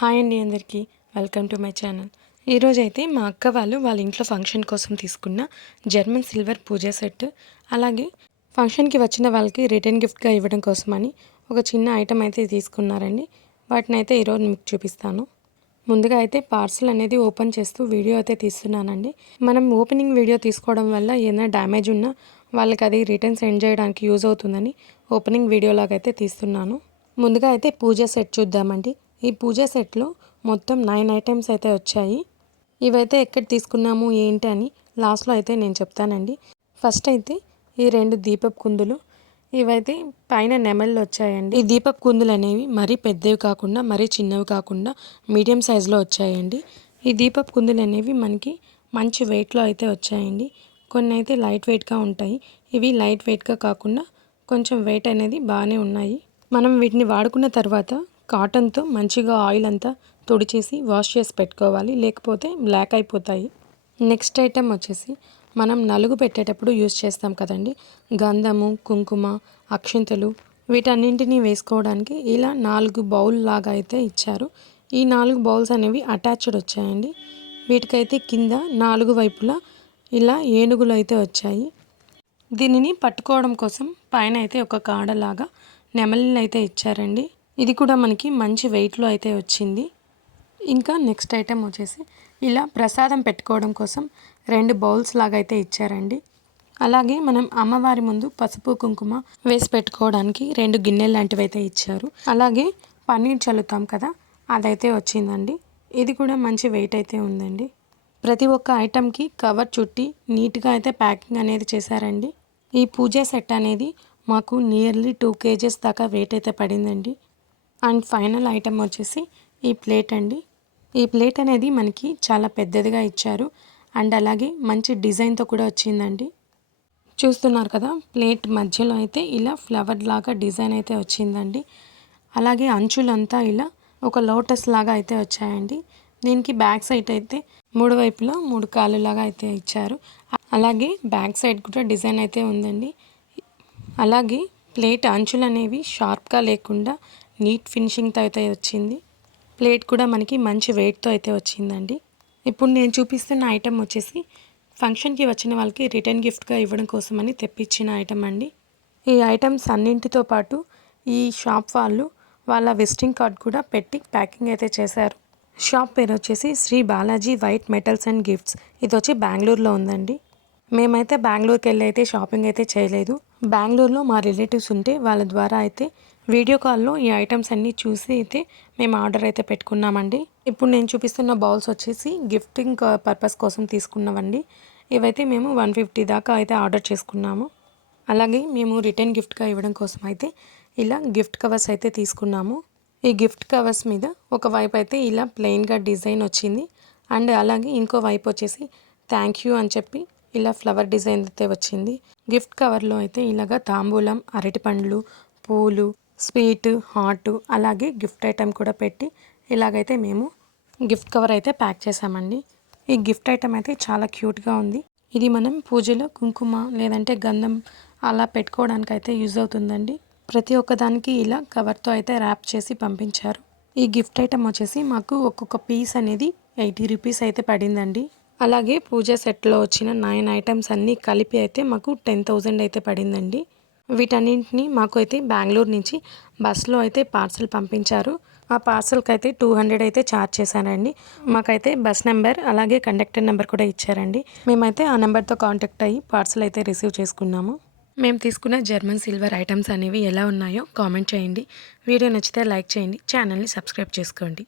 Hi అండి అందరికీ. Welcome to my channel. ఈరోజు అయితే మా అక్క వాళ్ళు వాళ్ళ ఇంట్లో ఫంక్షన్ కోసం తీసుకున్న జర్మన్ సిల్వర్ పూజా సెట్ అలాగే ఫంక్షన్కి వచ్చిన వాళ్ళకి రిటర్న్ గిఫ్ట్గా ఇవ్వడం కోసమని ఒక చిన్న ఐటెం అయితే తీసుకున్నారండి. వాటిని అయితే ఈరోజు మీకు చూపిస్తాను. ముందుగా అయితే పార్సల్ అనేది ఓపెన్ చేస్తూ వీడియో అయితే తీస్తున్నానండి. మనం ఓపెనింగ్ వీడియో తీసుకోవడం వల్ల ఏదైనా డ్యామేజ్ ఉన్నా వాళ్ళకి అది రిటర్న్ సెండ్ చేయడానికి యూజ్ అవుతుందని ఓపెనింగ్ వీడియోలాగా అయితే తీస్తున్నాను. ముందుగా అయితే పూజ సెట్ చూద్దామండి. ఈ పూజ సెట్లో మొత్తం నైన్ ఐటమ్స్ అయితే వచ్చాయి. ఇవైతే ఎక్కడ తీసుకున్నాము ఏంటి అని లాస్ట్లో అయితే నేను చెప్తానండి. ఫస్ట్ అయితే ఈ రెండు దీపపు కుందులు ఇవైతే పైన నెమళ్ళు వచ్చాయండి. ఈ దీపపు కుందులు అనేవి మరీ పెద్దవి కాకుండా మరీ చిన్నవి కాకుండా మీడియం సైజులో వచ్చాయండి. ఈ దీపపు కుందులు అనేవి మనకి మంచి వెయిట్లో అయితే వచ్చాయండి. కొన్ని అయితే లైట్ వెయిట్గా ఉంటాయి. ఇవి లైట్ వెయిట్గా కాకుండా కొంచెం వెయిట్ అనేది బాగానే ఉన్నాయి. మనం వీటిని వాడుకున్న తర్వాత కాటన్తో మంచిగా ఆయిల్ అంతా తుడిచేసి వాష్ చేసి పెట్టుకోవాలి. లేకపోతే బ్లాక్ అయిపోతాయి. నెక్స్ట్ ఐటెం వచ్చేసి మనం నలుగు పెట్టేటప్పుడు యూజ్ చేస్తాం కదండి. గంధము కుంకుమ అక్షింతలు వీటన్నింటినీ వేసుకోవడానికి ఇలా నాలుగు బౌల్ లాగా అయితే ఇచ్చారు. ఈ నాలుగు బౌల్స్ అనేవి అటాచ్డ్ వచ్చాయండి. వీటికైతే కింద నాలుగు వైపులా ఇలా ఏనుగులు అయితే వచ్చాయి. దీనిని పట్టుకోవడం కోసం పైన అయితే ఒక కాడలాగా నెమలిని అయితే ఇచ్చారండి. ఇది కూడా మనకి మంచి వెయిట్లో అయితే వచ్చింది. ఇంకా నెక్స్ట్ ఐటెం వచ్చేసి ఇలా ప్రసాదం పెట్టుకోవడం కోసం రెండు బౌల్స్ లాగా అయితే ఇచ్చారండి. అలాగే మనం అమ్మవారి ముందు పసుపు కుంకుమ వేసి పెట్టుకోవడానికి రెండు గిన్నెలు లాంటివి అయితే ఇచ్చారు. అలాగే పన్నీర్ చల్లుతాం కదా అదైతే వచ్చిందండి. ఇది కూడా మంచి వెయిట్ అయితే ఉందండి. ప్రతి ఒక్క ఐటెంకి కవర్ చుట్టి నీట్గా అయితే ప్యాకింగ్ అనేది చేశారండి. ఈ పూజ సెట్ అనేది మాకు నియర్లీ టూ కేజెస్ దాకా వెయిట్ అయితే పడిందండి. అండ్ ఫైనల్ ఐటెం వచ్చేసి ఈ ప్లేట్ అండి. ఈ ప్లేట్ అనేది మనకి చాలా పెద్దదిగా ఇచ్చారు. అండ్ అలాగే మంచి డిజైన్తో కూడా వచ్చిందండి. చూస్తున్నారు కదా ప్లేట్ మధ్యలో అయితే ఇలా ఫ్లవర్ లాగా డిజైన్ అయితే వచ్చిందండి. అలాగే అంచులంతా ఇలా ఒక లోటస్ లాగా అయితే వచ్చాయండి. దీనికి బ్యాక్ సైడ్ అయితే మూడు వైపులా మూడు కాళ్ళు లాగా అయితే ఇచ్చారు. అలాగే బ్యాక్ సైడ్ కూడా డిజైన్ అయితే ఉందండి. అలాగే ప్లేట్ అంచులు అనేవి షార్ప్గా లేకుండా నీట్ ఫినిషింగ్తో అయితే వచ్చింది. ప్లేట్ కూడా మనకి మంచి వెయిట్తో అయితే వచ్చిందండి. ఇప్పుడు నేను చూపిస్తున్న ఐటెం వచ్చేసి ఫంక్షన్కి వచ్చిన వాళ్ళకి రిటర్న్ గిఫ్ట్గా ఇవ్వడం కోసమని తెప్పించిన ఐటెం అండి. ఈ ఐటమ్స్ అన్నింటితో పాటు ఈ షాప్ వాళ్ళు వాళ్ళ విజిటింగ్ కార్డ్ కూడా పెట్టి ప్యాకింగ్ అయితే చేశారు. షాప్ పేరు వచ్చేసి Shri Balaji white metals and gifts. ఇది వచ్చి బెంగళూరులో ఉందండి. మేమైతే బెంగళూరుకి వెళ్ళి అయితే షాపింగ్ అయితే చేయలేదు. బెంగళూరులో మా రిలేటివ్స్ ఉంటే వాళ్ళ ద్వారా అయితే వీడియో కాల్లో ఈ ఐటమ్స్ అన్నీ చూసి అయితే మేము ఆర్డర్ అయితే పెట్టుకున్నామండి. ఇప్పుడు నేను చూపిస్తున్న బౌల్స్ వచ్చేసి గిఫ్టింగ్ పర్పస్ కోసం తీసుకున్నవండి. ఇవైతే మేము వన్ ఫిఫ్టీ దాకా అయితే ఆర్డర్ చేసుకున్నాము. అలాగే మేము రిటర్న్ గిఫ్ట్గా ఇవ్వడం కోసం అయితే ఇలా గిఫ్ట్ కవర్స్ అయితే తీసుకున్నాము. ఈ గిఫ్ట్ కవర్స్ మీద ఒక వైపు అయితే ఇలా ప్లెయిన్గా డిజైన్ వచ్చింది. అండ్ అలాగే ఇంకో వైపు వచ్చేసి థ్యాంక్ యూ అని చెప్పి ఇలా ఫ్లవర్ డిజైన్ అయితే వచ్చింది. గిఫ్ట్ కవర్లో అయితే ఇలాగ తాంబూలం అరటిపండ్లు పూలు స్వీట్ హాట్ అలాగే గిఫ్ట్ ఐటెం కూడా పెట్టి ఇలాగైతే మేము గిఫ్ట్ కవర్ అయితే ప్యాక్ చేసామండి ఈ గిఫ్ట్ ఐటెం అయితే చాలా క్యూట్గా ఉంది. ఇది మనం పూజలో కుంకుమ లేదంటే గంధం అలా పెట్టుకోవడానికి అయితే యూజ్ అవుతుందండి. ప్రతి ఒక్కదానికి ఇలా కవర్తో అయితే ర్యాప్ చేసి పంపించారు. ఈ గిఫ్ట్ ఐటెం వచ్చేసి మాకు ఒక్కొక్క పీస్ అనేది ఎయిటీ రూపీస్ అయితే పడిందండి. అలాగే పూజ సెట్లో వచ్చిన నైన్ ఐటమ్స్ అన్నీ కలిపి అయితే మాకు టెన్ థౌజండ్ అయితే పడిందండి. వీటన్నింటినీ మాకు అయితే బెంగళూరు నుంచి బస్సులో అయితే పార్సల్ పంపించారు. ఆ పార్సల్కి అయితే టూ హండ్రెడ్ అయితే ఛార్జ్ చేశారండి. మాకైతే బస్ నెంబర్ అలాగే కండక్టర్ నెంబర్ కూడా ఇచ్చారండి. మేమైతే ఆ నెంబర్తో కాంటాక్ట్ అయ్యి పార్సల్ అయితే రిసీవ్ చేసుకున్నాము. మేము తీసుకున్న జర్మన్ సిల్వర్ ఐటమ్స్ అనేవి ఎలా ఉన్నాయో కామెంట్ చేయండి. వీడియో నచ్చితే లైక్ చేయండి. ఛానల్ని సబ్స్క్రైబ్ చేసుకోండి.